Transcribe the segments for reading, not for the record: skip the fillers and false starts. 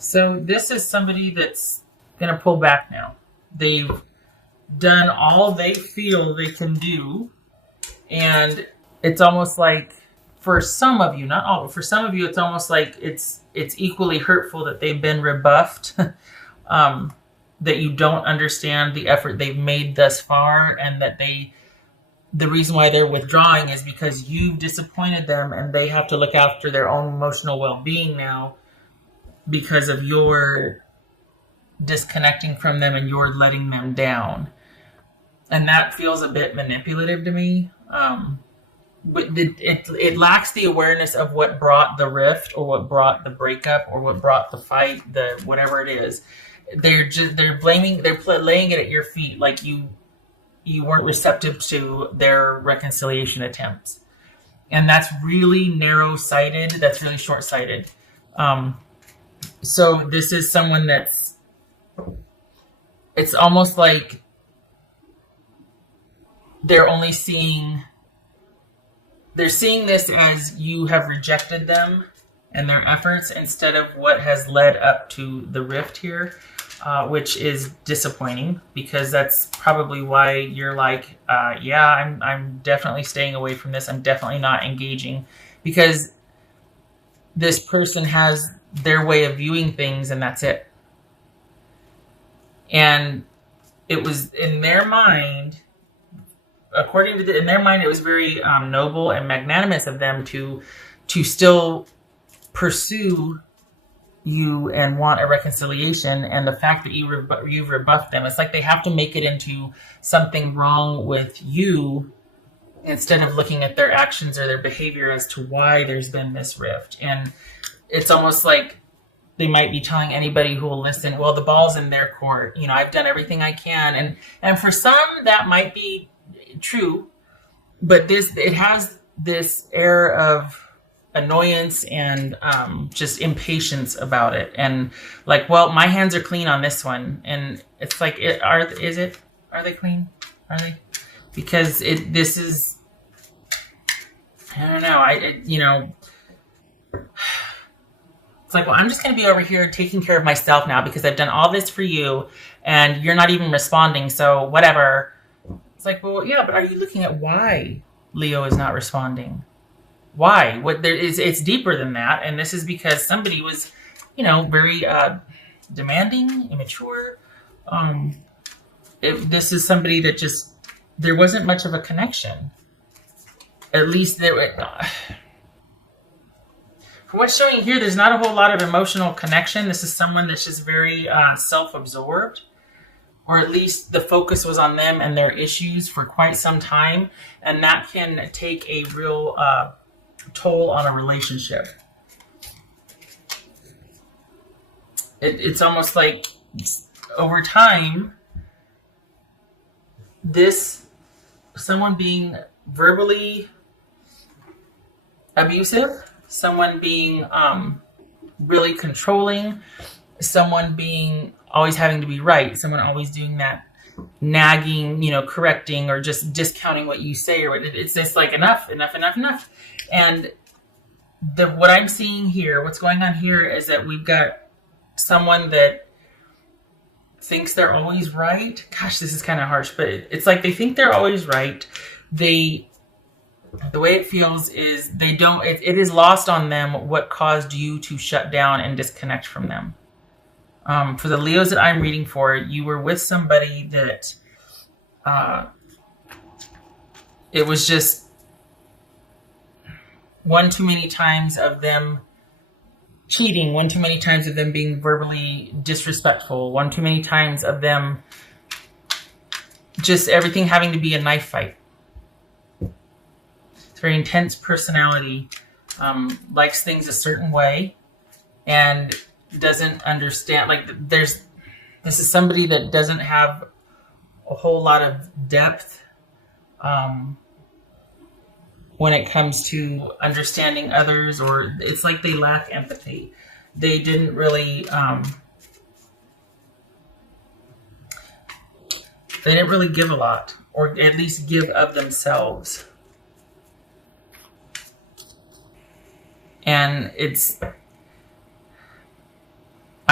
So this is somebody that's going to pull back now. They've done all they feel they can do. And it's almost like, for some of you, not all, but for some of you, it's almost like it's equally hurtful that they've been rebuffed, that you don't understand the effort they've made thus far, and that the reason why they're withdrawing is because you've disappointed them, and they have to look after their own emotional well-being now because of your disconnecting from them and you're letting them down. And that feels a bit manipulative to me. But it lacks the awareness of what brought the rift, or what brought the breakup, or what brought the fight, the whatever it is. They're laying it at your feet, like you weren't receptive to their reconciliation attempts, and that's really narrow-sighted. That's really short-sighted. So this is someone it's almost like they're seeing this as you have rejected them and their efforts, instead of what has led up to the rift here, which is disappointing, because that's probably why you're like, I'm definitely staying away from this. I'm definitely not engaging, because this person has their way of viewing things, and that's it. And it was in their mind, in their mind, it was very noble and magnanimous of them to still pursue you and want a reconciliation. And the fact that you've rebuffed them, it's like they have to make it into something wrong with you, instead of looking at their actions or their behavior as to why there's been this rift. And it's almost like they might be telling anybody who will listen, well, the ball's in their court. I've done everything I can. And for some, that might be true, but it has this air of annoyance and just impatience about it, and like, well, my hands are clean on this one, and it's like, are they clean? Are they? Because this is, I don't know, it's like, well, I'm just going to be over here taking care of myself now because I've done all this for you, and you're not even responding, so whatever. It's like, well, yeah, but are you looking at why Leo is not responding? Why? It's deeper than that, and this is because somebody was, very demanding, immature. This is somebody that just, there wasn't much of a connection. At least from what's showing here, there's not a whole lot of emotional connection. This is someone that's just very self-absorbed. Or at least the focus was on them and their issues for quite some time. And that can take a real toll on a relationship. It's almost like, over time, someone being verbally abusive, someone being really controlling, someone being always having to be right, someone always doing that nagging, correcting, or just discounting what you say, or it's just like, enough. And what I'm seeing here, what's going on here, is that we've got someone that thinks they're always right. Gosh, this is kind of harsh, but it's like they think they're always right. The way it feels is it is lost on them what caused you to shut down and disconnect from them. For the Leos that I'm reading for, you were with somebody that it was just one too many times of them cheating, one too many times of them being verbally disrespectful, one too many times of them just everything having to be a knife fight. It's a very intense personality, likes things a certain way, and doesn't understand, this is somebody that doesn't have a whole lot of depth when it comes to understanding others, or it's like they lack empathy. They didn't really give a lot, or at least give of themselves. And I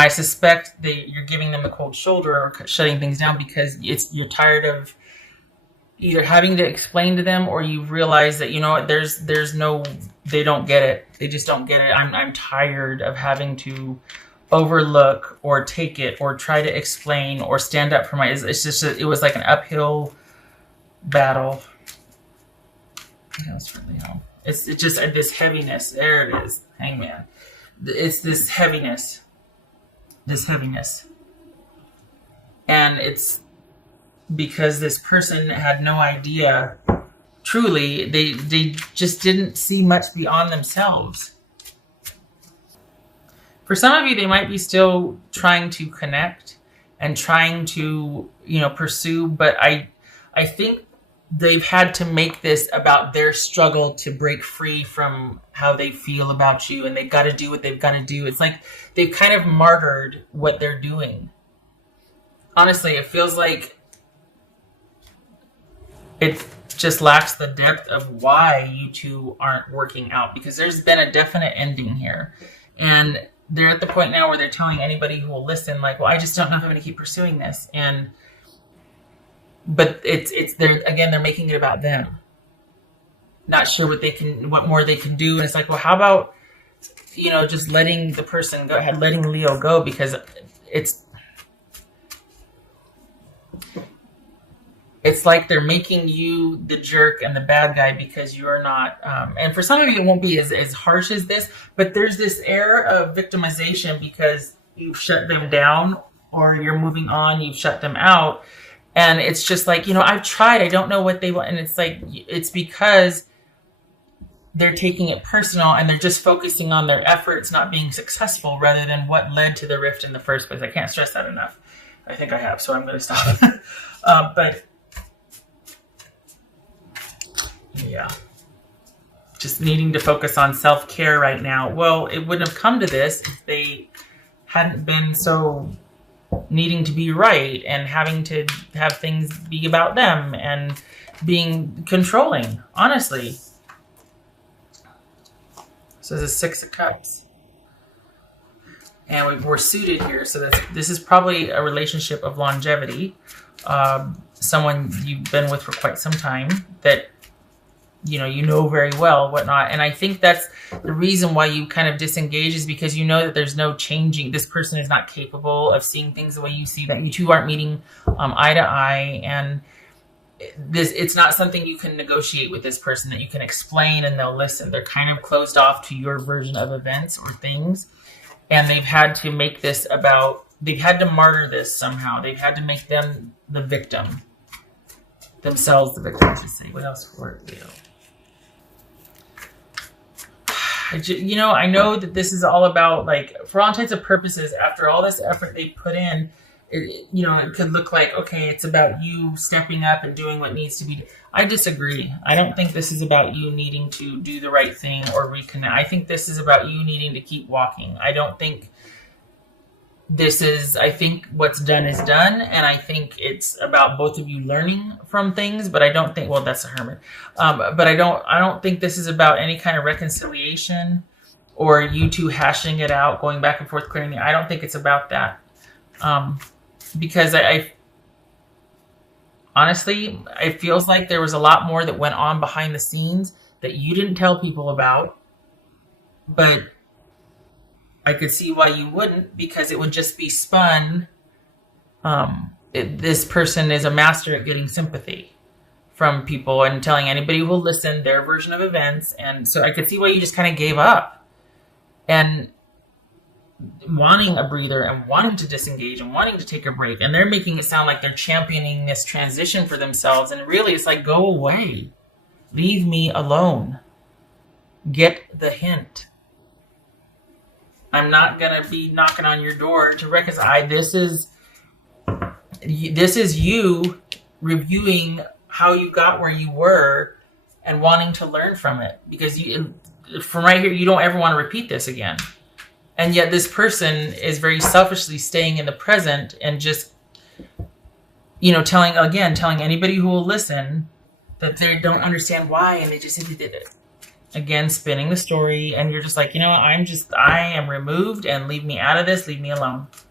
suspect that you're giving them the cold shoulder or shutting things down because you're tired of either having to explain to them, or you realize that, you know what, there's no, they don't get it. They just don't get it. I'm tired of having to overlook or take it or try to explain or stand up for my, it's just, it was like an uphill battle. It's just this heaviness. There it is. Hangman. It's this heaviness. And it's because this person had no idea. Truly, they just didn't see much beyond themselves. For some of you, they might be still trying to connect and trying to, pursue, but I think they've had to make this about their struggle to break free from how they feel about you, and they've got to do what they've got to do. It's like they've kind of martyred what they're doing. Honestly, it feels like it just lacks the depth of why you two aren't working out, because there's been a definite ending here. And they're at the point now where they're telling anybody who will listen, like, well, I just don't know if I'm going to keep pursuing this. But they're making it about them. Not sure what more they can do. And it's like, well, how about, just letting the person go ahead, letting Leo go, because it's like they're making you the jerk and the bad guy because you're not, and for some of you it won't be as harsh as this, but there's this air of victimization because you've shut them down, or you're moving on, you've shut them out. And it's just like, I've tried, I don't know what they want. And it's like, it's because they're taking it personal and they're just focusing on their efforts not being successful rather than what led to the rift in the first place. I can't stress that enough. I think I have, so I'm going to stop. But yeah, just needing to focus on self-care right now. Well, it wouldn't have come to this if they hadn't been so needing to be right and having to have things be about them and being controlling, honestly. So this is 6 of Cups. And we're suited here, so this is probably a relationship of longevity. Someone you've been with for quite some time that you know very well, whatnot. And I think that's the reason why you kind of disengage, is because you know that there's no changing. This person is not capable of seeing things the way you see, that you two aren't meeting eye to eye. And it's not something you can negotiate with this person, that you can explain and they'll listen. They're kind of closed off to your version of events or things. And they've had to make this about, they've had to martyr this somehow. They've had to make them the victim. Themselves the victim, I should say. What else for it, Leo? I know that this is all about, like, for all intents and purposes, after all this effort they put in, it could look like, okay, it's about you stepping up and doing what needs to be. I disagree. I don't think this is about you needing to do the right thing or reconnect. I think this is about you needing to keep walking. I think what's done is done, and I think it's about both of you learning from things, but I don't think, well, that's a hermit. But I don't think this is about any kind of reconciliation or you two hashing it out, going back and forth, clearing I don't think it's about that. Because I honestly, it feels like there was a lot more that went on behind the scenes that you didn't tell people about, but I could see why you wouldn't, because it would just be spun. This person is a master at getting sympathy from people and telling anybody who will listen their version of events. And so I could see why you just kind of gave up and wanting a breather and wanting to disengage and wanting to take a break. And they're making it sound like they're championing this transition for themselves. And really, it's like, go away. Leave me alone. Get the hint. I'm not going to be knocking on your door to reconcile. This is you reviewing how you got where you were and wanting to learn from it. Because from right here, you don't ever want to repeat this again. And yet this person is very selfishly staying in the present and just, telling anybody who will listen that they don't understand why, and they just simply did it. Again, spinning the story, and you're just like, I am removed, and leave me out of this, leave me alone.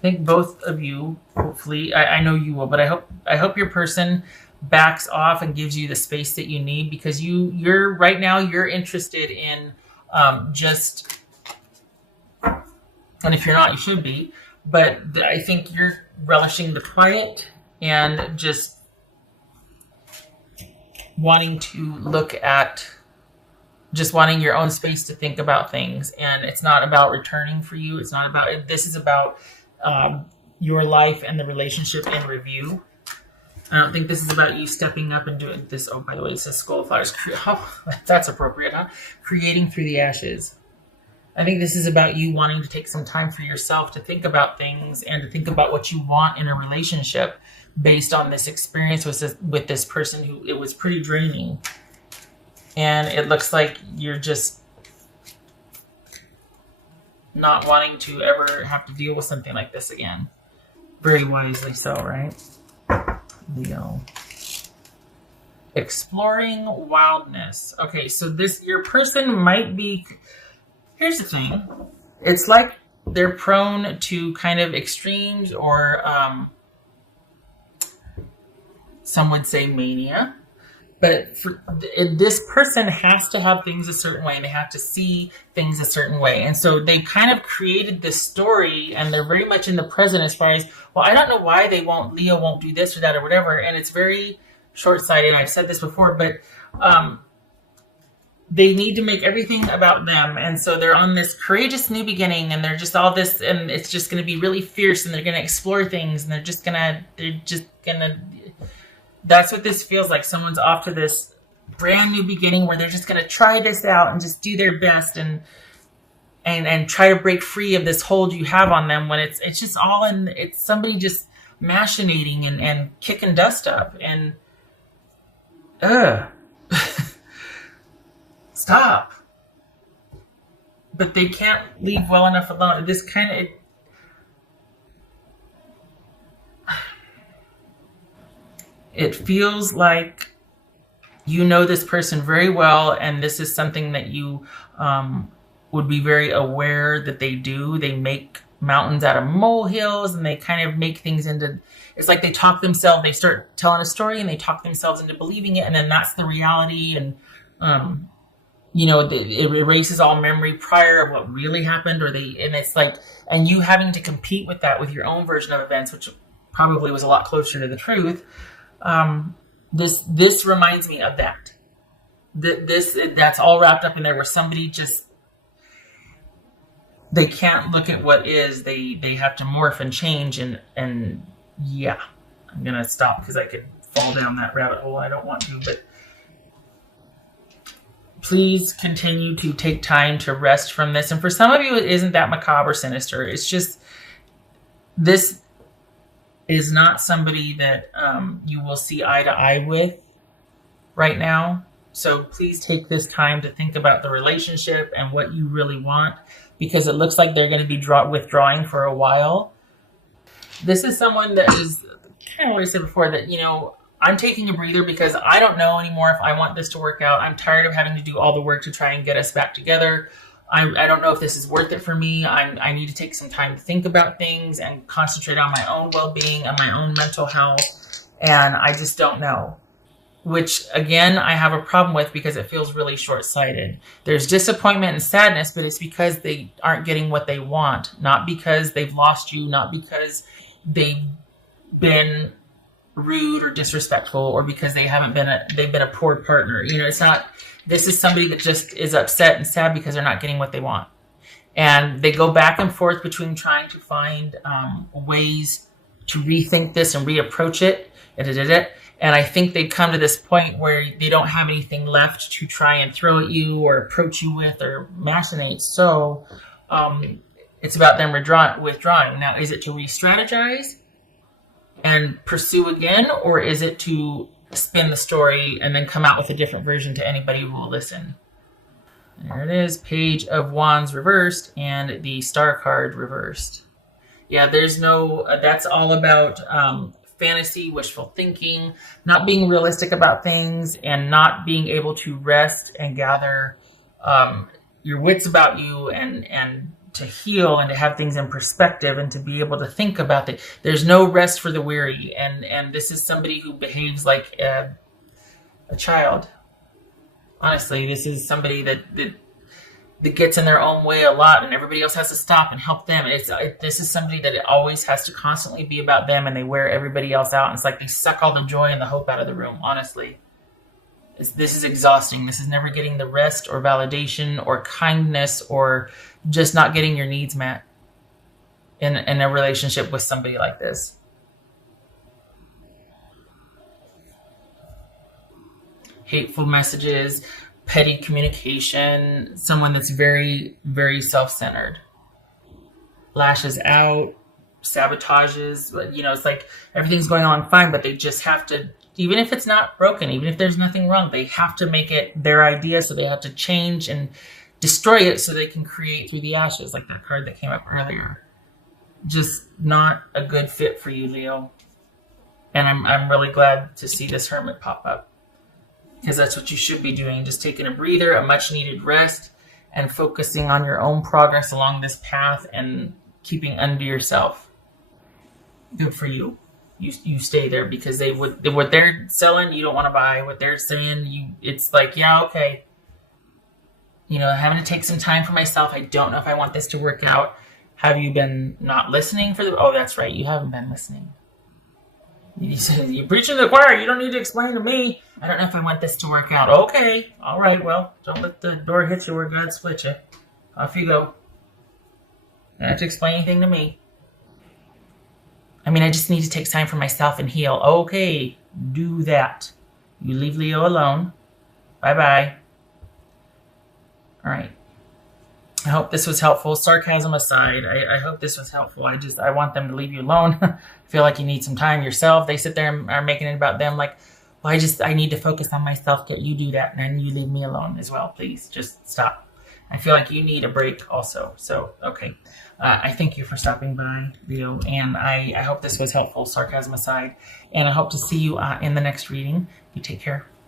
think both of you, hopefully, I know you will, but I hope your person backs off and gives you the space that you need, because you're right now you're interested in just, and if you're not, you should be, but I think you're relishing the quiet and just wanting to look at, just wanting your own space to think about things. And it's not about returning for you. It's not about, this is about your life and the relationship in review. I don't think this is about you stepping up and doing this. Oh, by the way, it says Skull of Flowers. Oh, that's appropriate, huh? Creating through the ashes. I think this is about you wanting to take some time for yourself to think about things and to think about what you want in a relationship based on this experience with this person who it was pretty draining. And it looks like you're just not wanting to ever have to deal with something like this again. Very wisely so, right? Leo. Exploring wildness. Okay, so your person might be, here's the thing. It's like they're prone to kind of extremes, or some would say mania. But this person has to have things a certain way, and they have to see things a certain way. And so they kind of created this story, and they're very much in the present as far as, well, I don't know why Leo won't do this or that or whatever. And it's very short-sighted. I've said this before, but they need to make everything about them. And so they're on this courageous new beginning, and they're just all this, and it's just going to be really fierce, and they're going to explore things, and they're just going to, that's what this feels like. Someone's off to this brand new beginning where they're just going to try this out and just do their best and try to break free of this hold you have on them, when it's just all in, it's somebody just machinating and kicking dust up and stop. But they can't leave well enough alone. This kind of, it feels like you know this person very well, and this is something that you would be very aware that they do. They make mountains out of molehills, and they kind of make things into, it's like they start telling a story, and they talk themselves into believing it, and then that's the reality. And it erases all memory prior of what really happened, and it's like, and you having to compete with that with your own version of events, which probably was a lot closer to the truth. This reminds me of that. That's all wrapped up in there, where somebody just, they can't look at what is, they have to morph and change, and yeah, I'm gonna stop because I could fall down that rabbit hole. I don't want to, but please continue to take time to rest from this. And for some of you, it isn't that macabre or sinister. It's just, this is not somebody that you will see eye to eye with right now. So please take this time to think about the relationship and what you really want, because it looks like they're going to be withdrawing for a while. This is someone that is, kind of what I said before, that, I'm taking a breather because I don't know anymore if I want this to work out. I'm tired of having to do all the work to try and get us back together. I don't know if this is worth it for me. I need to take some time to think about things and concentrate on my own well-being and my own mental health. And I just don't know. Which, again, I have a problem with, because it feels really short-sighted. There's disappointment and sadness, but it's because they aren't getting what they want. Not because they've lost you, not because they've been rude or disrespectful, or because they've been a poor partner. It's not, this is somebody that just is upset and sad because they're not getting what they want. And they go back and forth between trying to find ways to rethink this and reapproach it. And I think they come to this point where they don't have anything left to try and throw at you or approach you with or machinate. So it's about them withdrawing. Now, is it to re-strategize and pursue again, or is it to spin the story and then come out with a different version to anybody who will listen? There it is, Page of Wands reversed and the Star card reversed. Yeah, there's no, that's all about fantasy, wishful thinking, not being realistic about things, and not being able to rest and gather your wits about you and to heal and to have things in perspective and to be able to think about it. There's no rest for the weary, and this is somebody who behaves like a child. Honestly, this is somebody that gets in their own way a lot, and everybody else has to stop and help them. This is somebody that it always has to constantly be about them, and they wear everybody else out. And it's like they suck all the joy and the hope out of the room. Honestly, this is exhausting. This is never getting the rest or validation or kindness or just not getting your needs met in a relationship with somebody like this. Hateful messages, petty communication, someone that's very, very self-centered. Lashes out, sabotages, it's like everything's going on fine, but they just have to, even if it's not broken, even if there's nothing wrong, they have to make it their idea, so they have to change and destroy it so they can create through the ashes, like that card that came up earlier. Just not a good fit for you, Leo. And I'm really glad to see this Hermit pop up, because that's what you should be doing. Just taking a breather, a much needed rest, and focusing on your own progress along this path and keeping unto yourself. Good for you. You stay there, because what they're selling, you don't want to buy. What they're saying, it's like, yeah, okay. Having to take some time for myself. I don't know if I want this to work out. Have you been not listening oh, that's right. You haven't been listening. You're preaching to the choir. You don't need to explain to me. I don't know if I want this to work out. Okay. All right. Well, don't let the door hit you where God split you. Off you go. You don't have to explain anything to me. I just need to take time for myself and heal. Okay. Do that. You leave Leo alone. Bye-bye. All right. I hope this was helpful. Sarcasm aside, I hope this was helpful. I want them to leave you alone. I feel like you need some time yourself. They sit there and are making it about them, like, well, I need to focus on myself. Get you do that, and then you leave me alone as well, please. Just stop. I feel like you need a break also. So, okay. I thank you for stopping by, Leo, and I hope this was helpful, sarcasm aside, and I hope to see you in the next reading. You take care.